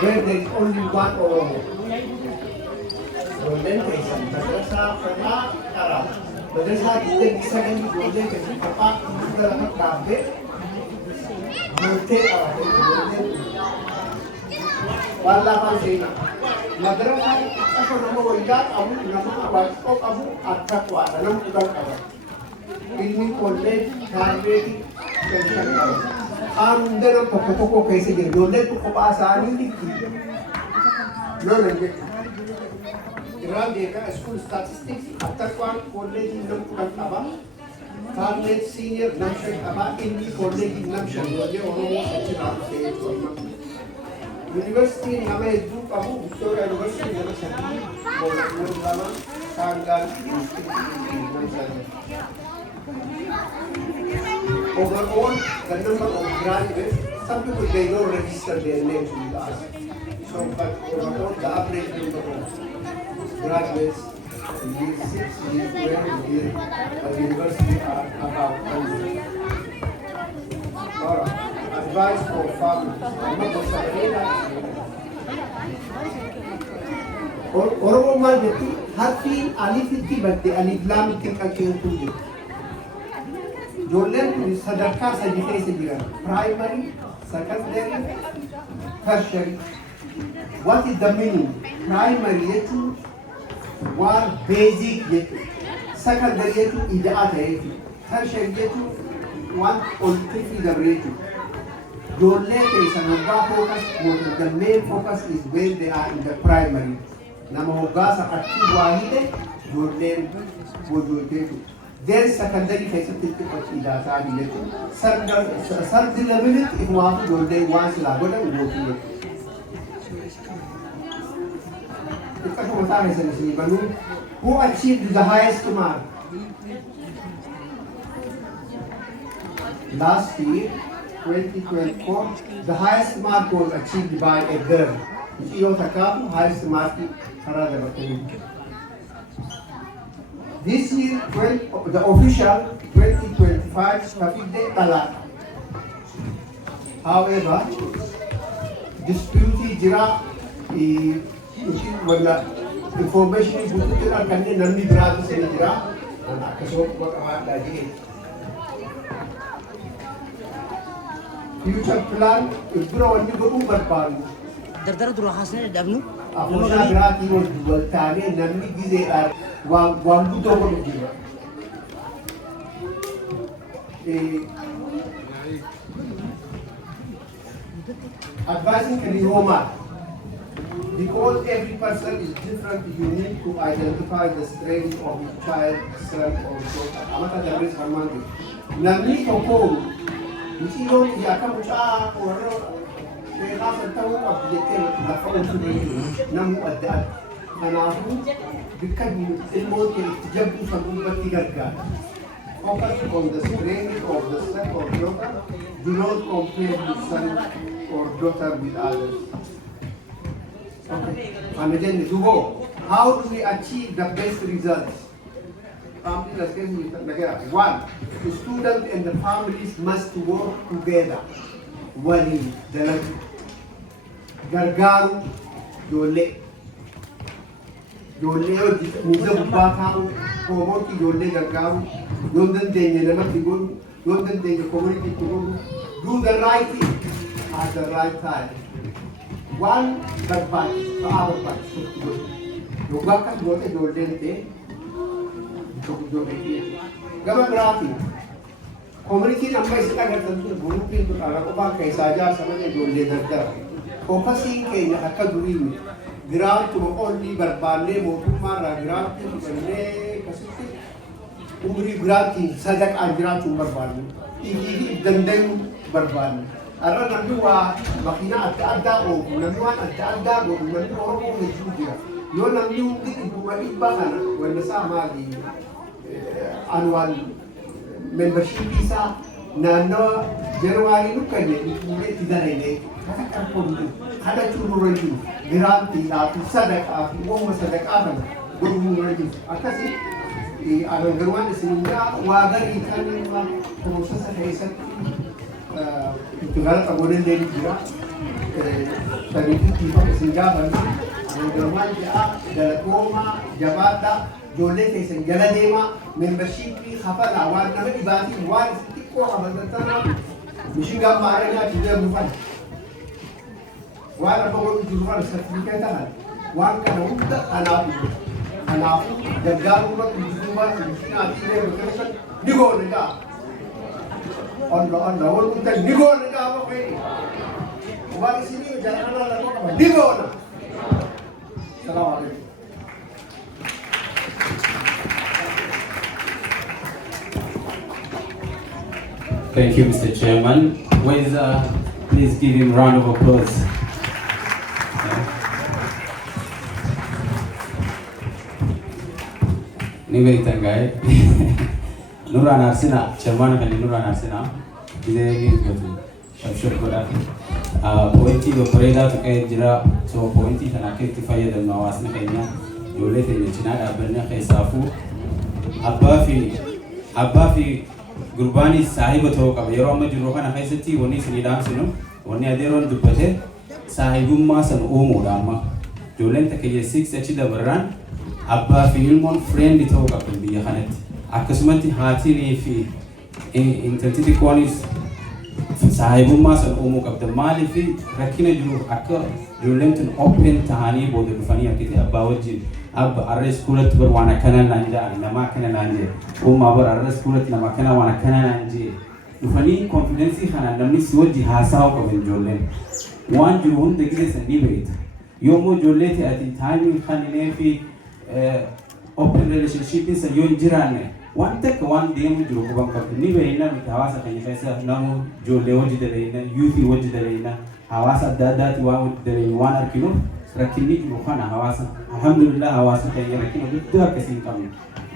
where there is only one Oromo. Golden Basin, Madrasa Pernah Arab. Madrasa kita bisa kan golden basin apa dalam kafe, golden Arab, golden. Wala pang sina. Madrasa ako nama wajah, abu nama awal kok abu atrak wala nama ulang Arab. Ini college kafe pension Arab. Andar pokok-pokok kaise jadi golden pokok bahasa ini dikit. Golden. Grand देखा school statistics अतरवान कॉलेज नम कुलंताबा college senior नमशे अबा इंडी कॉलेज नमशे ये ओरोमो सचिना से यूनिवर्सिटी हमें दू काबू विक्टोरिया यूनिवर्सिटी नमशे बोलने वाला कांगाल overall the number of graduates some people they don't register their names with us so but overall the average number of graduates in year 6, year 12, year university are about 100. Alright, advice for families. Oromo mal jetti harfi alif itti batte alif lam itti kakeen tuju. Jolen tu sadarka sajite se jiran primary, secondary, tertiary. What is the meaning? Primary yetu one basic yetu, secondary yetu idaata yetu, tertiary yetu one ultimate yetu. Don't let it focus. The main focus is when they are in the primary. Namahoga sa active wahide, don't let yetu. Then secondary facility of idaata yetu. Third level it if one don't let once lagoda ugotu yetu. Who achieved the highest mark? Last year, 2024, the highest mark was achieved by a girl. She was the highest mark. This year, the official 2025 Kafide Talak. However, dispute jira wala information butuh kan kan nanti berat sini jira anak kesok buat awak lagi future plan ibro wani go berpan dardar dulu hasilnya dabnu aku nak berat ini dua tani nanti gize ar wang butuh ko jira advising can Roma. Because every person is different, you need to identify the strength of each child, son or daughter. Amata Jabris Harmandi. Namni Toko, you see, you are coming to or they have a town of the phone to Namu at that. And I because you emote Jabu Sabuba. Focus on the strength of the son or daughter. Do not compare the son or daughter with others. Okay. And again, how do we achieve the best results? One, the student and the families must work together. Wali, dalag, gargaru, dole. Dole o nisa bata komoti dole gargaru. Don't denye naman tigun. Don't denye community tigun. Do the right thing at the right time. One berbat, our bat, juga kan dua te golden te, dua te. Gambar rapi, community nampak sekarang tentu mungkin tu kalau kau pakai saja sama je golden ada. Focusing ke yang akan duri, ground tu only berbalik, motor marah ground tu berbalik, kasih umri ground tu sajak anjra tu berbalik, ini dendeng berbalik. Ara namluwa makina ada o namluwa ada o namluwa Oromo mejudia yo namlu bumalik ba kana wala sama di annual membership visa nano January kanya ni tidare kada churu ranju garanti atu sadaka mo sadaka ban guru ranju akasi alang garwan singa wagar ikan ma proses sa itu kalau tak boleh jadi juga sanifitti fa isin gaafannu garmaan ja'a galatoomaa jabaadhaa ijoollee keessan jala deemaa membershiippii hafalaa waan nama dhibaatiin waan isin xiqqoo hafatantanaa mishingaan maaranyaa deemu fan waan abba godhu jiru fan sartifikeeta kan waan kana hunda kanaafu gargaaruu bakka jijjiirraa mishinaatii deemu keessan ni goone gaa Allah wal kunta ni goone gaa bakka waan isinii jaalala la qaba ni goona salaamu alaikum. Thank you, Mr. Chairman. Please give him a round of applause. Anyway, thank you. Nuran Arsina, Chairman kan Nuran Arsina. Ini gitu. Syabsyur kodak. Pointi do pereda tu kayak jera. So pointi kan akhir tifaya dan mawasnya kayaknya. Jole tanya Cina ada benar kayak safu. Abba fi Gurbani sahiba ta'uu qaba yeroo amma jiru kana keessatti wanni isin dhaamsinu wanni adeeroon dubbate saahibummaa san uumuudha amma ijoolleen takka yeessiiksi achi dabarraan abbaa fi ilmoon friend ta'uu qabdan biyya kanatti akkasumatti haatinii fi intalti xiqqoonis saahibummaa san uumuu qabdan maaliif rakkina jiru akka ijoolleen tun open tahanii booda dhufanii akkite abbaa wajjin abba arra iskuulatti bar waan akkana naan jedhan nama akkana naan jedhe uumaa bar arra iskuulatti nama akkana waan akkana naan jedhe dhufanii konfidensii kanaan namni si wajji haasa'uu qaban ijoolleen waan jiru hunda gizeessan ni beekta yoommoo ijoollee ta'ati taayimii kaninee fi open relationshipin san yoo hin jiraanne waan takka waan deemu jiru quban qabdu ni beekna miti hawaasa keenya keessa namu ijoollee wajji daleeyna yuutii wajji daleeyna hawaasa adda addaati waan wajji daleeyna waan arginuuf rakkinni jiru kana hawaasa alhamdulillah hawaasa keenya rakkina guddaa akkasii hin qabne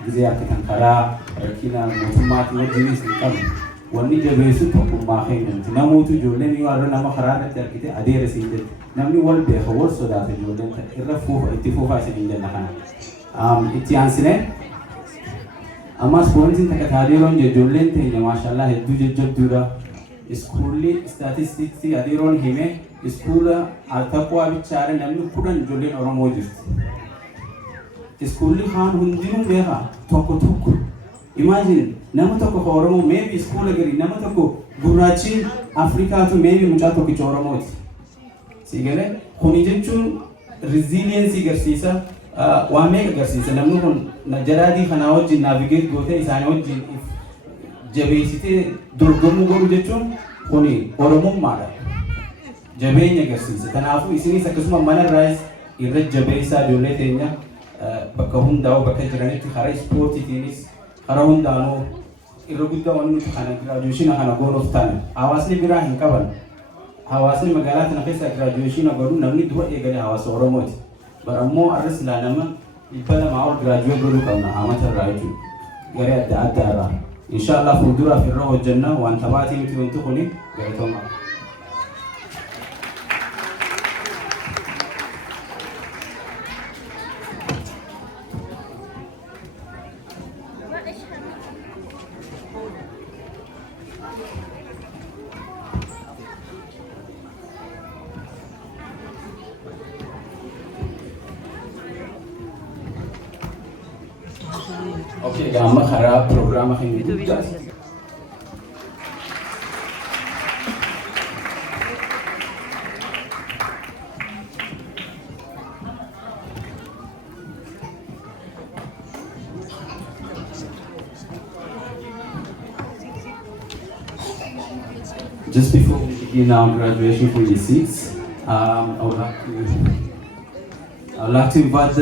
gizee akka kan karaa rakkina mootummaatii wajjinis hin qabne wanni jabeessu tokkummaa keenyatti namoota ijoolleen yoo har'a nama karaa irratti argite adeera siin jedhe namni wal beeka wal sodaata ijoolleen irra itti fuufaa isin hin jenna kana itti aansine ammas pointiin takka taadeeroon ijoolleen teenya maashaallah hedduu jajjabduudha iskuulli staatistiksii adeeroon hime iskuula altaqwaa bichaare namni 10 ijoolleen Oromoo jirti. Iskuulli kaan hundinuu beeka tokko. Imagine nama tokko ka Oromoo maybe iskuula gari nama tokko gurraachi Afrikaatu maybe mucaa tokkicha Oromooti. Siigalee kuni jechuun resilience agarsiisa waan meeqa agarsiisa namni kun jaraadii kanaa wajjin navigate gootee isaanii wajjin jabeessitee dorgomuu godhu jechuun kuni Oromummaadha. Jabeenya agarsiisa. Kanaafuu isinis akkasuma mana irraas irra jabeessaa ijoollee teenya bakka hundaa'u bakka jiranitti karaa ispoortiitiinis karaa hundaanuu irra guddaa wanni nuti kana giraajuweeshina kana goonuuf taane hawaasni biraa hin qaban. Hawaasni magaalaa kana keessa giraajuweeshina godhu namni dura eegalee hawaasa Oromooti. Bara ammoo arras ilaa nama 200 ol giraajuwee godhuu qabna amata irraa jechuudha. Garee adda addaa irraa. Inshaallah fuulduraaf irra hojjenna waan tabaatii miti wanti kuni galatoomaa. Okay, gamma harap programa kini juga. Just before we begin our graduation for year 6, I would like to invite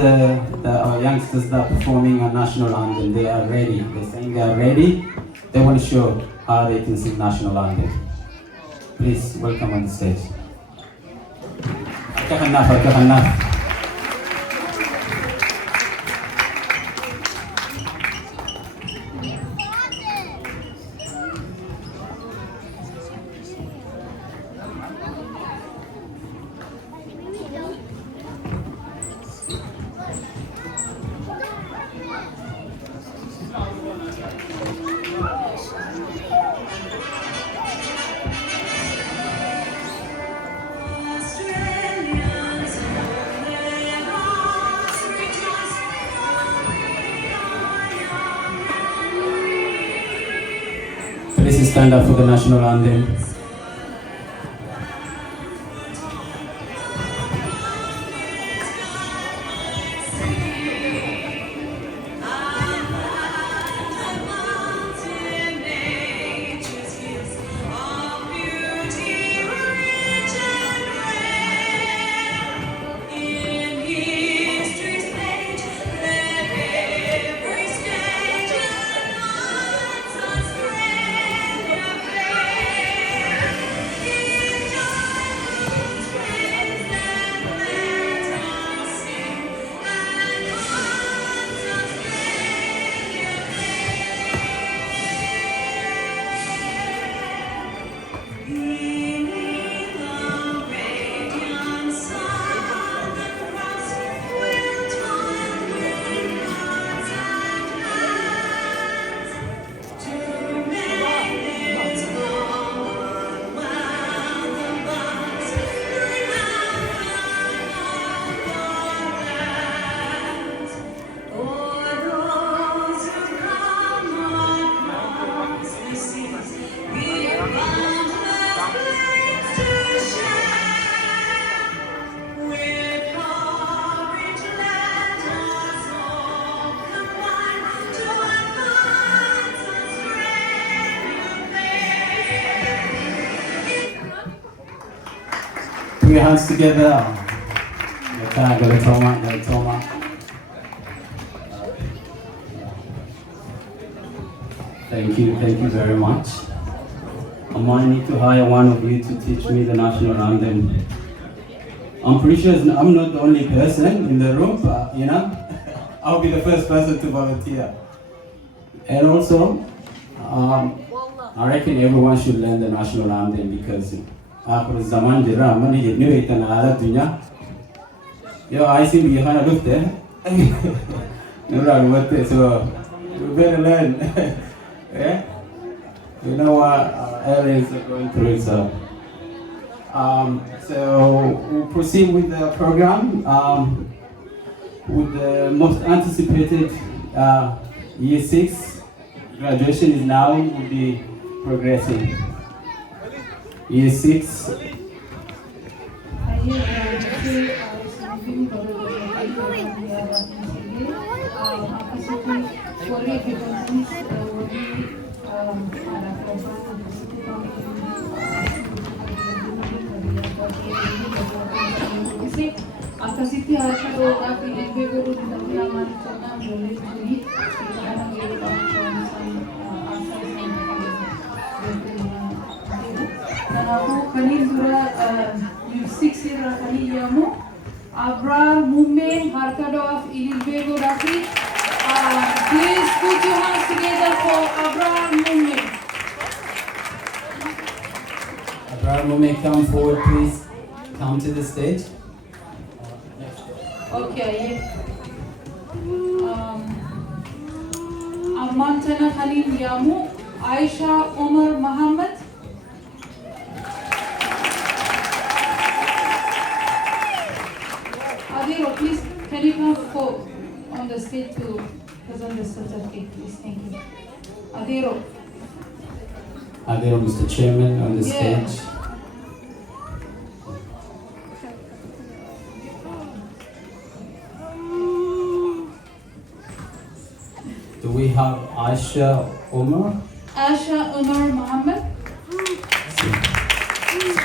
our youngsters that are performing our national anthem. They are ready. They're saying they are ready. They want to show how they can sing national anthem. Please welcome on the stage. Please stand up for the national anthem. Put your hands together. Galatoma. Thank you very much. I might need to hire one of you to teach me the national anthem. I'm pretty sure I'm not the only person in the room, but I'll be the first person to volunteer. And also, I reckon everyone should learn the national anthem because after zaman jira mani jitni waitan ala dunya. Yo, I see me hana look there. No, what so you better learn. Yeah? You know what our areas are going through, so we'll proceed with the program with the most anticipated year 6 graduation is now will be progressing. Year 6. Akasiti harusnya doa pilih guru di dalam mana boleh beli karena dia dan aku kali dura 6 year kali yamu Abrar Mumen harka doa pilih guru daki. Please put your hands together for Abrar Mumen. Abrar Mumen, come forward, please. Come to the stage. Okay. Amantana Khalil Yamu, Aisha Omar Muhammad. Adiro, please, can you come forward on the stage to present the certificate, please? Thank you. Adiro. Adiro, Mr. Chairman, on the stage. Do we have Aisha Omar? Aisha Omar Muhammad.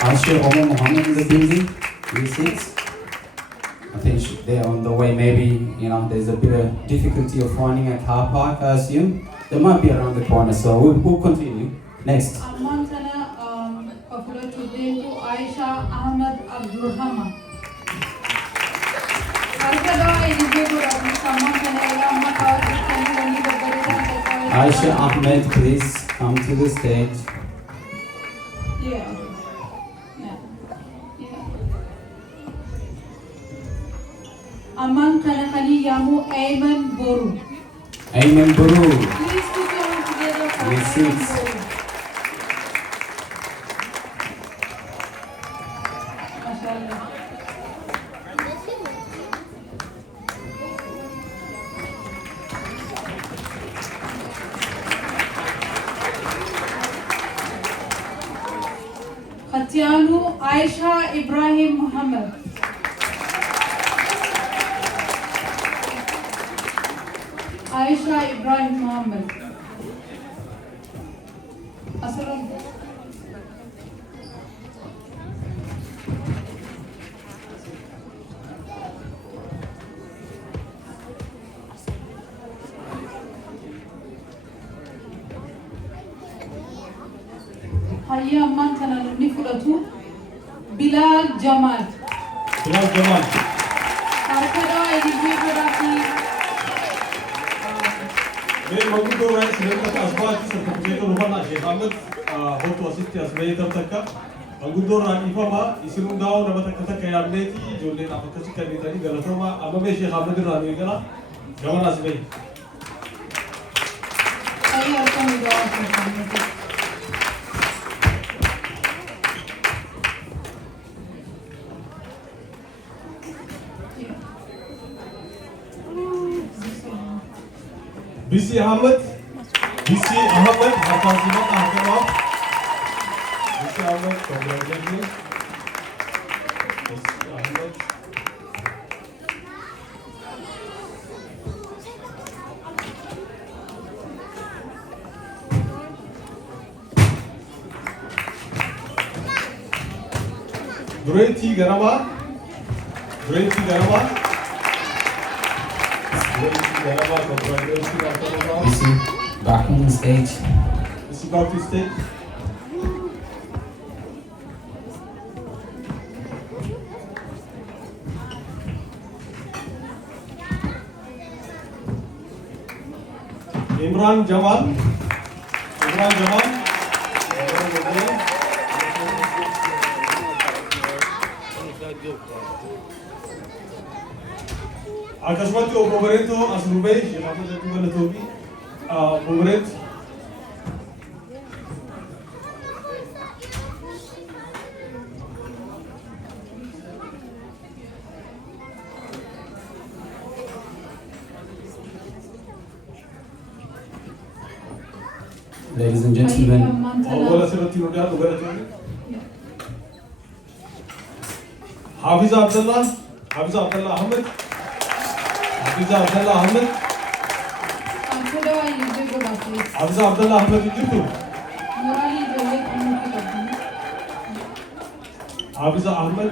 Aisha Omar Muhammad in the building? Year 6? I think they're on the way. Maybe, there's a bit of difficulty of finding a car park, I assume. They might be around the corner, so we'll continue. Next. Amantana, popular today to Aisha Ahmad Abdurrahman. Aisha Ahmed, please come to the stage. Yeah. Aman Kanakani Yamu Ayman Boru. Ayman Boru. Please put your hands together for Year 6. Ayman Boru. Mashallah. Katianu Aisha Ibrahim Muhammad. Aisha Ibrahim Muhammad. Assalamu alaikum. Hayya amman kana namni fudhatu Bilal Jamal. Bilal Jamal. Harkada edilbee godhaafi मैं मौजूद हो रहा है श्रीलंका का असबात सर्टिफिकेट रुहाना शेख अहमद हो तो असिस्टेंट असबाई तब तक का मौजूद हो रहा इफा मा इसिरुं गाँव नमत कथा कयामने थी जो ले नापक कच्ची करनी था गलतों मा अब मैं शेख अहमद रानी गला जवान असबाई Hayya arkan doa BC Ahmad hafal simak ahkam of BC Ahmad congratulations BC Ahmad Dureti Garama You see, back on the stage. Is he back to stage? Imran Jamal. Akasmati o Pomerento Asrubei, Shemata Jatuba Latobi, Pomerent. Ladies and gentlemen, Awala Serati Rodia, Ugaratoni. Hafiz Abdullah Ahmed. Hafiza Abdullah Ahmed. Harkada edilbee godhaafi Hafiza Abdullah Ahmed Jitu. Murali Jole Anuki Kadhi. Hafiza Ahmed.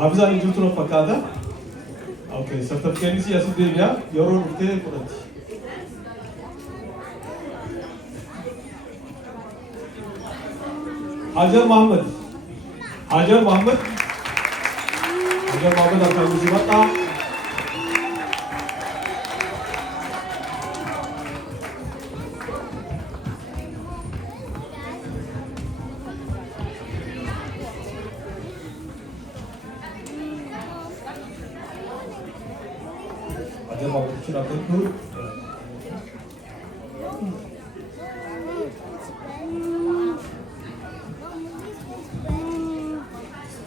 Hafiza Jitu Fakada. Okay, certificate si asid deviya. Yoro rufte kurati. Hajar Muhammad akan musibata. Hajar Muhammad sudah tentu.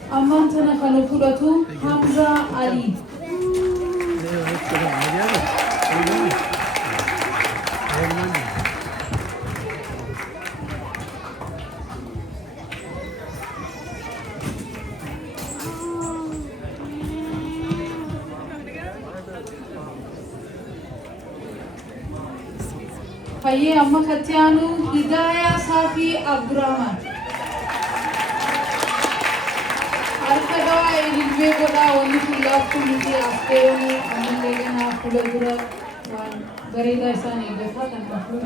Amman tana kana fudhatu Hamza Ali. Hayye amma Katianu Hidayah Safi Abdurrahman. Harkada edilbee godhaa wanni fullaaf kunuunsi afteeranii ammallee ganaa fuula dura waan bareedaa isaan eeggataa kanaafuu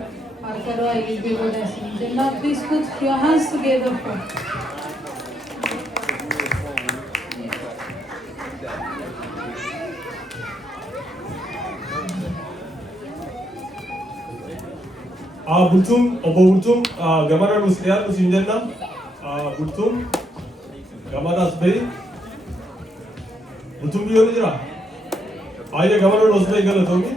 harkada edilbee godhaa isin jenna. Please put your hands together for Bultum gamara nusliya nusinjenna Bultum gamara asbei Bultum biyo nijra Aye gamara nusbei galat hogi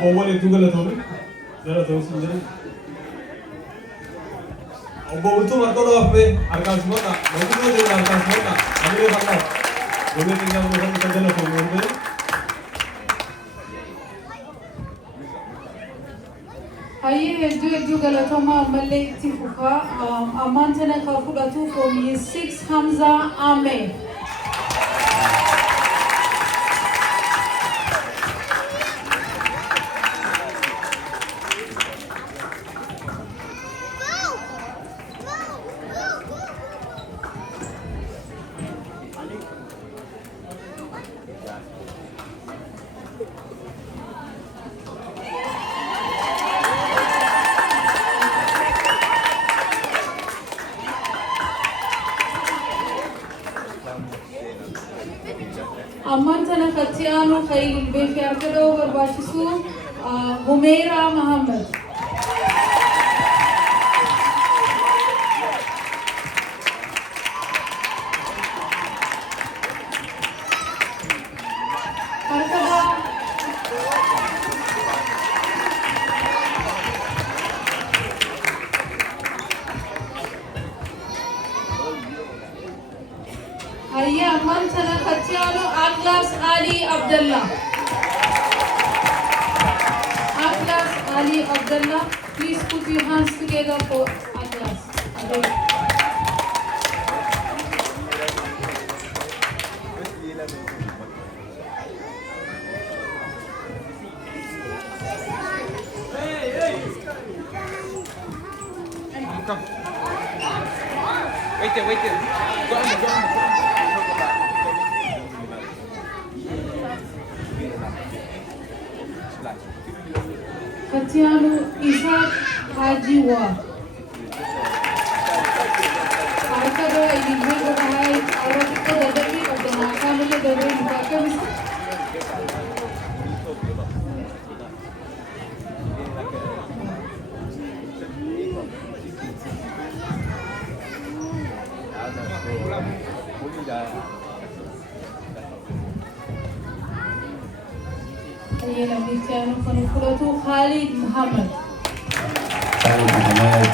Bawale tu galat hogi galat hogi sinjenna Bultum harkado ape harkan semua tak, mungkin tu dia harkan semua tak, ambil harkan. Jolle keenya Nuufan isa galatoomne. Hayyee hedduu galatooma ammallee itti fufa. Ammaan tana kan fudhatu from year 6 Hamza Ame. Amman tana Katiano Khail Befi Arkado Barbashisu Humeira Muhammad. Ayya amman tana Katiano Atlas Ali Abdullah. Atlas Ali Abdullah, please put your hands together for Atlas. Wait there. Go on. Katiano Isaac Hajiwa. Arkado Ilibego Bahai Arafiko Dadari of the Makamele Dadari Makamis. Ayah lagi Katiano Fanufulatu Khalid Muhammad. Khalid Muhammad.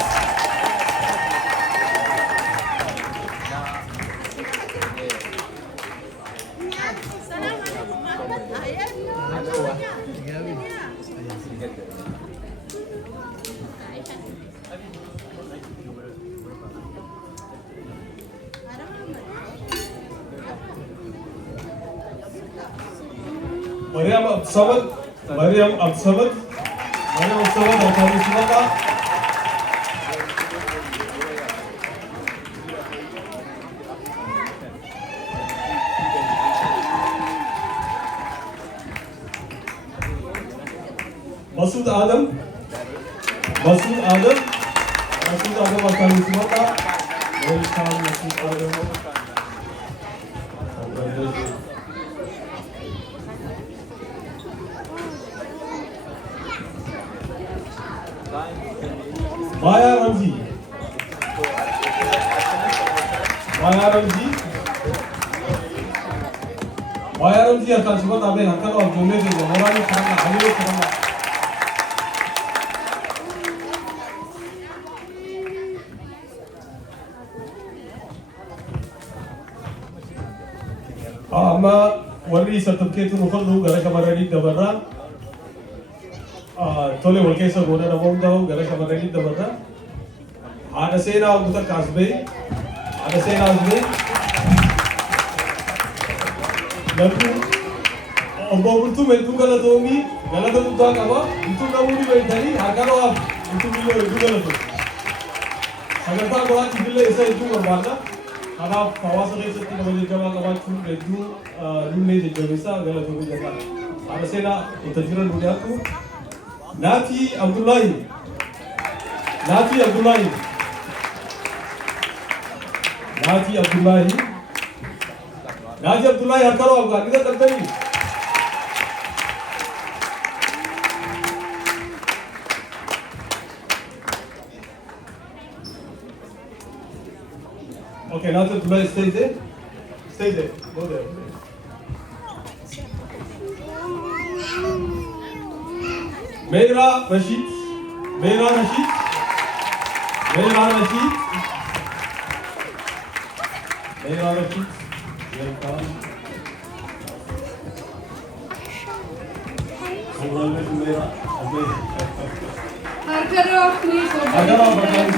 Mariam Absamad akan silakan. Masud Adam akan silakan. Welcome Masud Adam. Maya Ramzi akan sebut abe akan orang jomel je orang ni kerana hamil kerana. Ama wali sertifikat tu nukar lu gara kamar ini dabarra. Tole walke sa gona na mong daw gara kamar ini dabarra. Ada sena utar kasbe. Lalu Obo itu mentu kalau domi, kalau tu tak apa, itu kamu ni mentari, agar awak itu bila itu kalau tu. Agar tak awak bila itu berwarna, kalau kawas ada sesuatu yang jawab awak tu itu lume je bisa kalau tu bisa. Ada sena utarjiran dunia tu. Nafi Abdullahi akan awak kita terteri. Okay, Nafi Abdullahi stay there. Go there. Meira Rashid. Welcome. Congratulations, Mera. Harkar off, please. Harkar off,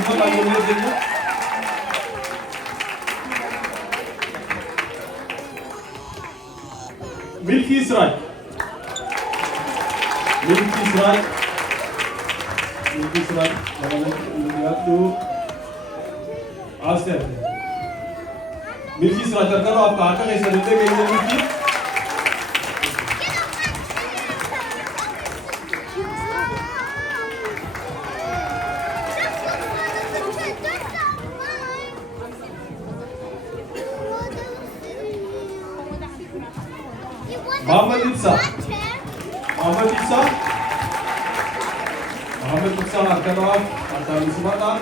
congratulations. Milky is right. Milky is right. Milky is right. You have to ask them. Milky is right. करो आप कहाँ का कैसे देते हैं milky? Muhammad Ibsa. Muhammad Ibsa. Muhammad Ibsa harkat off. Harkat Bismillah.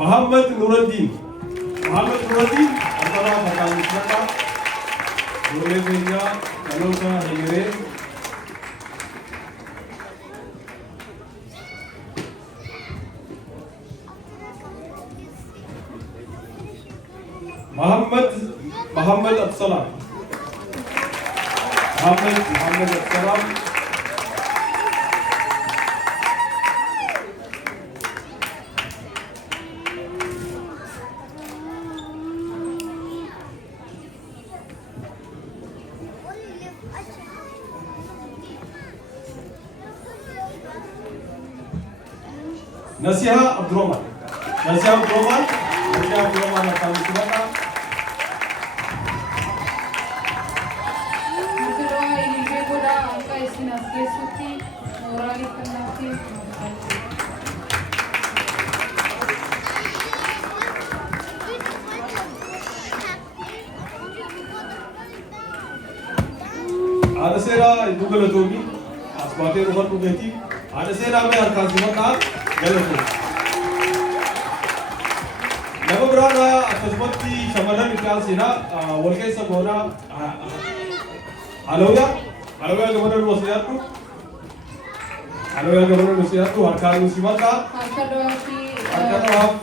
Muhammad Nuruddin. Muhammad Nuruddin. Harkat off. Harkat Bismillah. Nurul Media. Kalau ka hingire. Muhammad Absalam. Muhammad Absalam. Nasiha Abdurrahman. Nasiha Abdurrahman. Nasiha Abdurrahman akan silakan. Ada sera itu kalau togi, asbate rumah tu geti. Ada sera me harkat silakan. Galato. Nama berada asbate di Samaran iklan sina, walkai sabona. Halo ya Governor Nasihat tu. Halo ya Governor Nasihat tu harkat silakan. Harkat doa.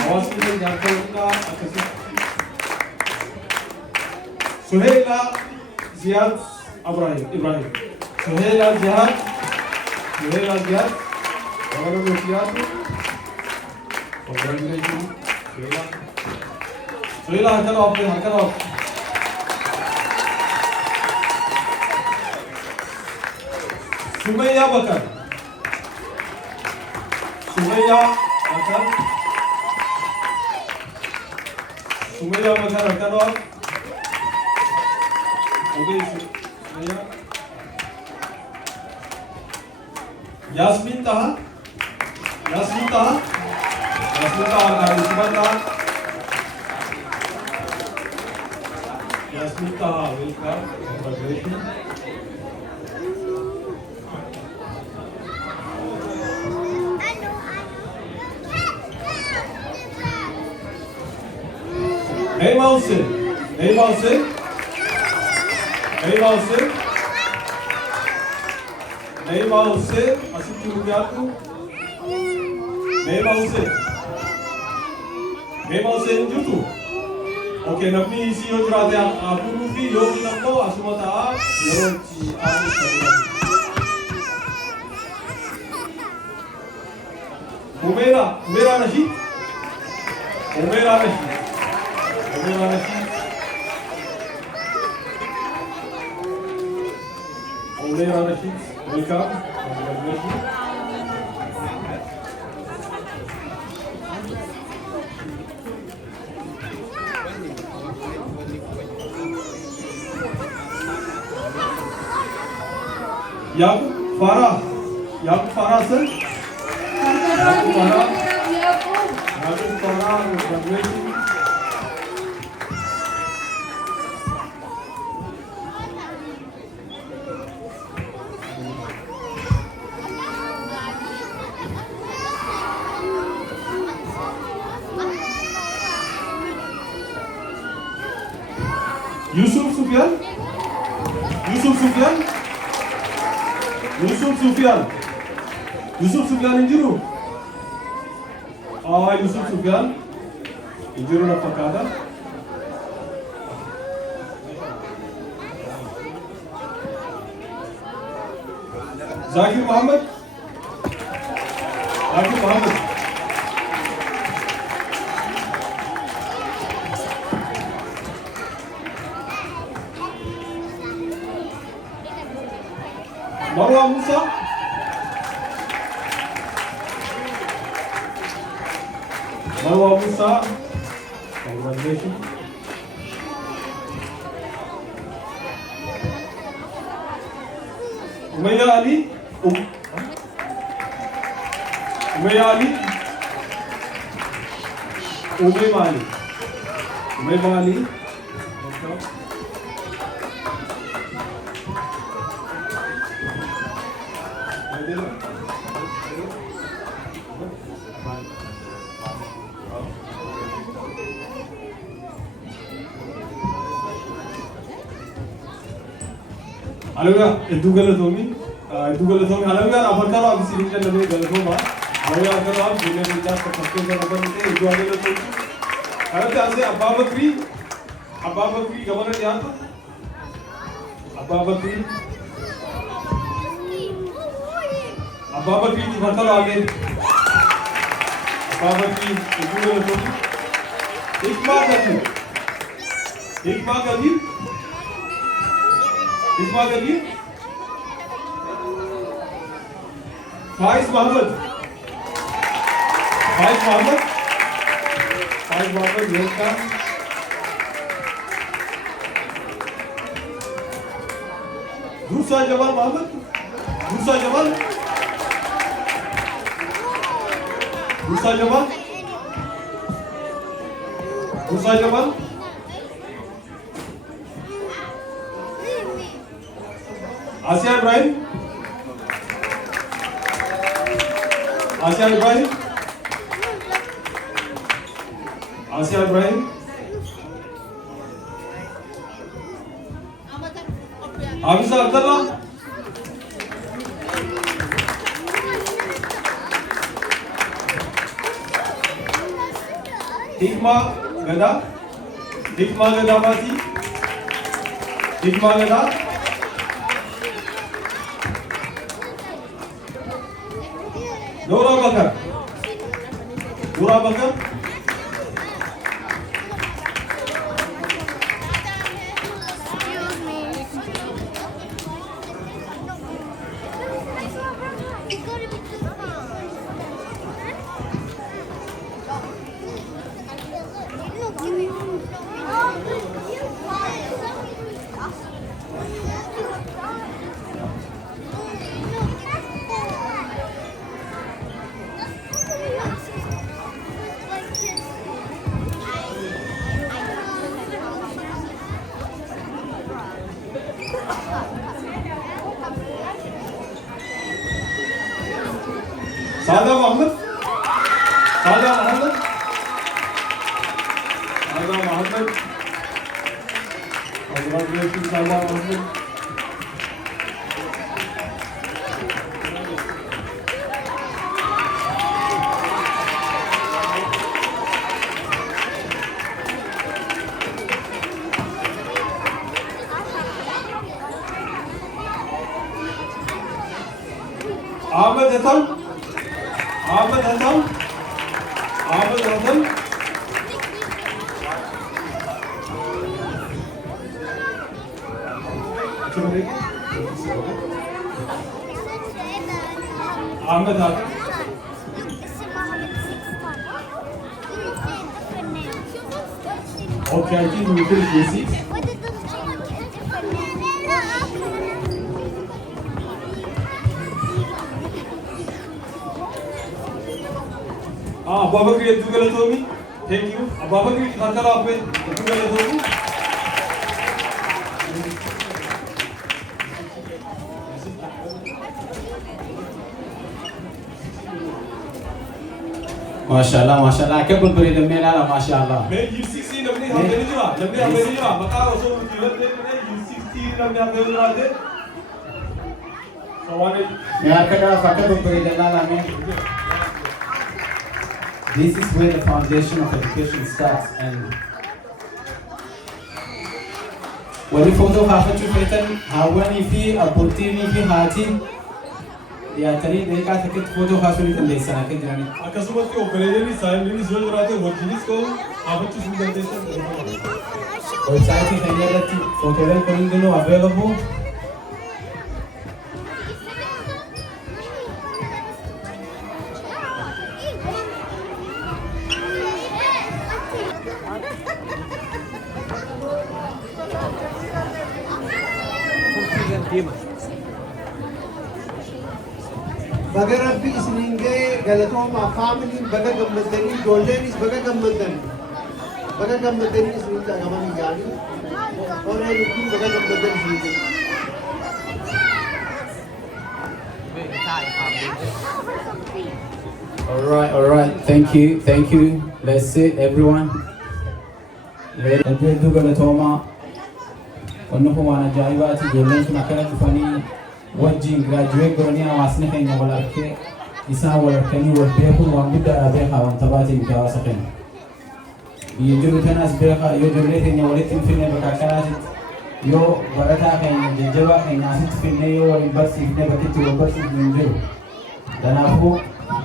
Awas kita jangan lupa atas. Suhaila Ziyad Ibrahim. Suhaila Ziyad. Governor Nasihat tu. Congratulations. Suhaila harkat off. Sumaya Bakar. harkat off. Okay, Sumaya. Yasmin Taha harkat silakan. Yasmin Taha, welcome. Congratulations. Neymar Hussein. Masih turunnya tu. Neymar Hussein jutu. Okay, namni isi yo jurate aku rufi yo namko asumata yo ci aku sabun. Umera Rashid. Welcome. Congratulations. Yakub Farah sir. Congratulations. Yusuf Sufyan. Yusuf Sufyan. Yusuf Sufyan injiru. Yusuf Sufyan injiru na fakada. Zakir Muhammad. Zakir Muhammad. Marwa Musa. Marwa Musa. Congratulations. Umayya Ali. Umayya Ali. Umayya Ali. Umayya Ali. Alhamdulillah, itu galatomi alhamdulillah apa kalau abis ini kan lebih galatoma alhamdulillah kalau abis ini kita pakai galatoma itu galatomi alhamdulillah ऐसे अब्बा बकरी गवर्नर यहाँ था अब्बा बकरी की भरता लो आगे अब्बा बकरी itu galatomi Iqbal Gabir Faiz Muhammad welcome दूसरा जवान मोहम्मद दूसरा जवान Asia Ibrahim Hamza Abdullah Hikma Gada Mati Hikma Gada Nora Bakar Sada Muhammad Congratulations Sada Muhammad Ahmed Hasan Okay, I think we finish basic. Abba Bakri itu galatomi. Thank you. Abba Bakri kata lah apa? Itu galatomi. माशाल्लाह क्या बोल रहे थे मेरा ना माशाल्लाह मैं U16 अपने हमने नहीं जुड़ा बता रहा हूँ सो कीमत दे मैंने U16 हमने हमने जुड़ा थे This is where the foundation of education starts, and when we photo half a fetan, how when if he a putin if he hati, the atari they got a photo has to be the second journey. Akasumati operation is silently sold rather what is called Avachu Foundation. Website is photo available. Baga Rabbi isninge galatoma family baga gammadani goldenis baga gammadani isninga gamani yani और ये रुकिन baga gammadani isninge All right. Thank you. Let's sit, everyone. Let's do galatoma. Wonderful Jaivati, Jolen to Makana Funny, watching graduate Gonia was nothing about Isa or Kenny will be able to one with the Abeha on Tabati in Kawasakan. You do Tenas Beha, you do letting your little film Bakaka, yo, Barata and the Java and Asit Fineo and Bussy never get to a person in Jew. Then I hope,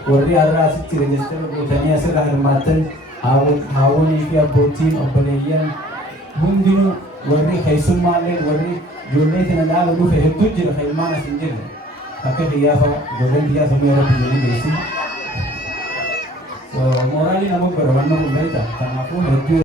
what the other assets register with Tania Sarah Martin, how if you are protein or Bolivian, whom do you? Warri khaysun malle warri jolle tena dal lu fe heddu jira khaymana sinjil takke khiyafa jolle dia samira bijeli besi so morali namu barawanno beta tanafu heddu